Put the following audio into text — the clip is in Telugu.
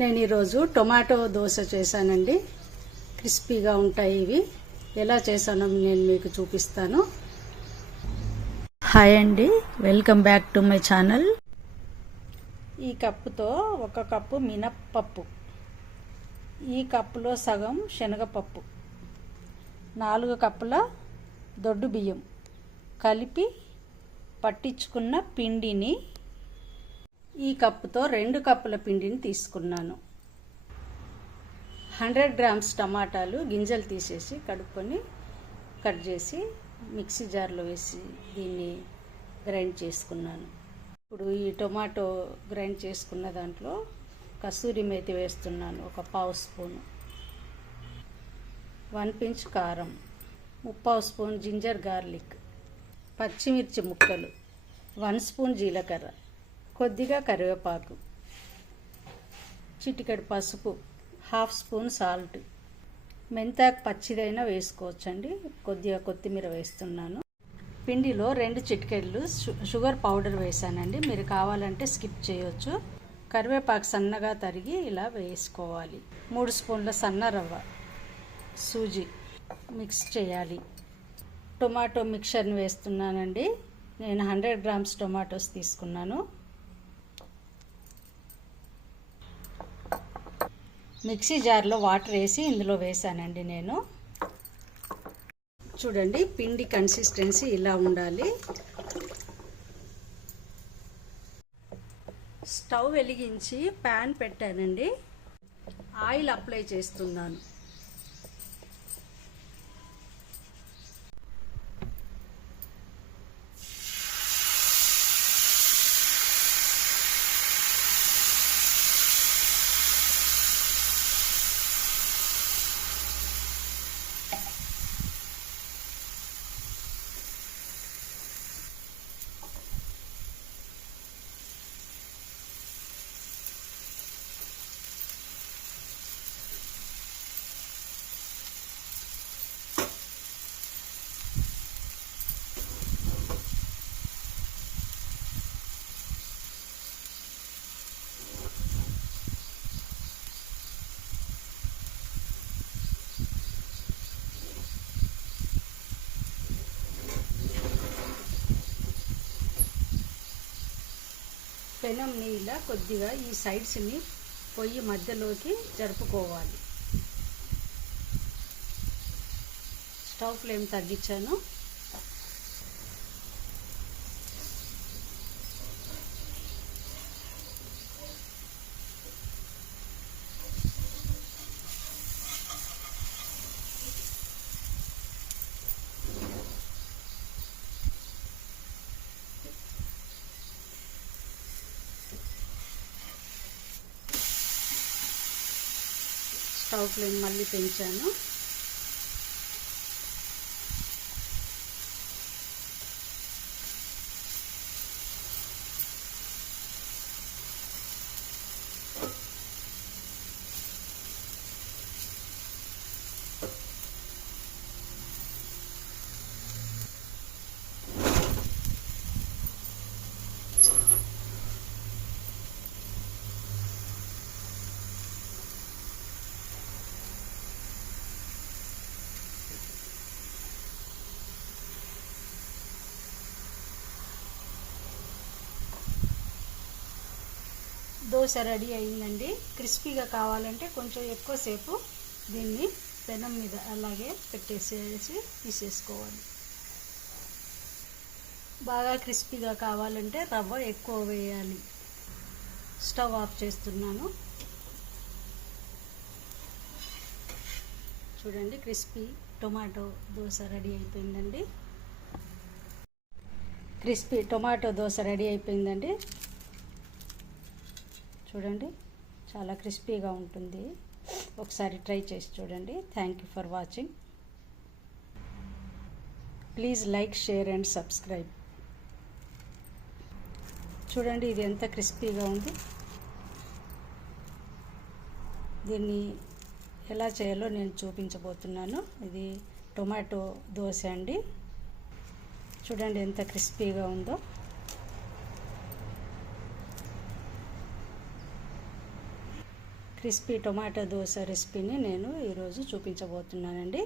నేను ఈరోజు టొమాటో దోశ చేశానండి. క్రిస్పీగా ఉంటాయి ఇవి. ఎలా చేశానో నేను మీకు చూపిస్తాను. హాయ్ అండి, welcome back to my channel. ఈ కప్పుతో 1 కప్పు మినప్పప్పు, ఈ కప్పులో సగం శనగపప్పు, 4 కప్పుల దొడ్డు బియ్యం కలిపి పట్టించుకున్న పిండిని ఈ కప్పుతో 2 కప్పుల పిండిని తీసుకున్నాను. 100 గ్రామ్స్ టమాటాలు గింజలు తీసేసి కడుక్కొని కట్ చేసి మిక్సీ జార్లో వేసి దీన్ని గ్రైండ్ చేసుకున్నాను. ఇప్పుడు ఈ టొమాటో గ్రైండ్ చేసుకున్న దాంట్లో కసూరి మేతి వేస్తున్నాను, 1 పావు స్పూను, 1 పించ్ కారం, 3/4 స్పూన్ జింజర్ గార్లిక్, పచ్చిమిర్చి ముక్కలు, 1 స్పూన్ జీలకర్ర, కొద్దిగా కరివేపాకు, చిటికెడు పసుపు, 1/2 స్పూన్ సాల్ట్, మెంతాకు పచ్చిదైనా వేసుకోవచ్చండి, కొద్దిగా కొత్తిమీర వేస్తున్నాను. పిండిలో 2 చిటికెళ్ళు షుగర్ పౌడర్ వేసానండి, మీరు కావాలంటే స్కిప్ చేయొచ్చు. కరివేపాకు సన్నగా తరిగి ఇలా వేసుకోవాలి. 3 స్పూన్ల సన్న రవ్వ, సూజీ మిక్స్ చేయాలి. టొమాటో మిక్చర్ని వేస్తున్నానండి. నేను 100 గ్రామ్స్ టొమాటోస్ తీసుకున్నాను. మిక్సీ జార్లో వాటర్ వేసి ఇందులో వేసానండి నేను. చూడండి, పిండి కన్సిస్టెన్సీ ఇలా ఉండాలి. స్టవ్ వెలిగించి ప్యాన్ పెట్టానండి. ఆయిల్ అప్లై చేస్తున్నాను. పెనంని ఇలా కొద్దిగా ఈ సైడ్స్ని పొయ్యి మధ్యలోకి జరుపుకోవాలి. స్టవ్ ఫ్లేమ్ తగ్గించాను. స్టవ్ ఫ్లేమ్ మళ్ళీ పెంచాను. దోశ రెడీ అయిందండి. క్రిస్పీగా కావాలంటే కొంచెం ఎక్కువసేపు దీన్ని పెనం మీద అలాగే పెట్టేసేసి తీసేసుకోవాలి. బాగా క్రిస్పీగా కావాలంటే రవ్వ ఎక్కువ వేయాలి. స్టవ్ ఆఫ్ చేస్తున్నాను. చూడండి, క్రిస్పీ టొమాటో దోశ రెడీ అయిపోయిందండి. క్రిస్పీ టొమాటో దోశ రెడీ అయిపోయిందండి. చూడండి, చాలా క్రిస్పీగా ఉంటుంది. ఒకసారి ట్రై చేసి చూడండి. Thank you for watching. Please like, share and subscribe. చూడండి, ఇది ఎంత క్రిస్పీగా ఉంది. దీన్ని ఎలా చేయాలో నేను చూపించబోతున్నాను. ఇది టొమాటో దోశ అండి. చూడండి ఎంత క్రిస్పీగా ఉందో. క్రిస్పీ టొమాటో దోశ రెసిపీని నేను ఈరోజు చూపించబోతున్నానండి.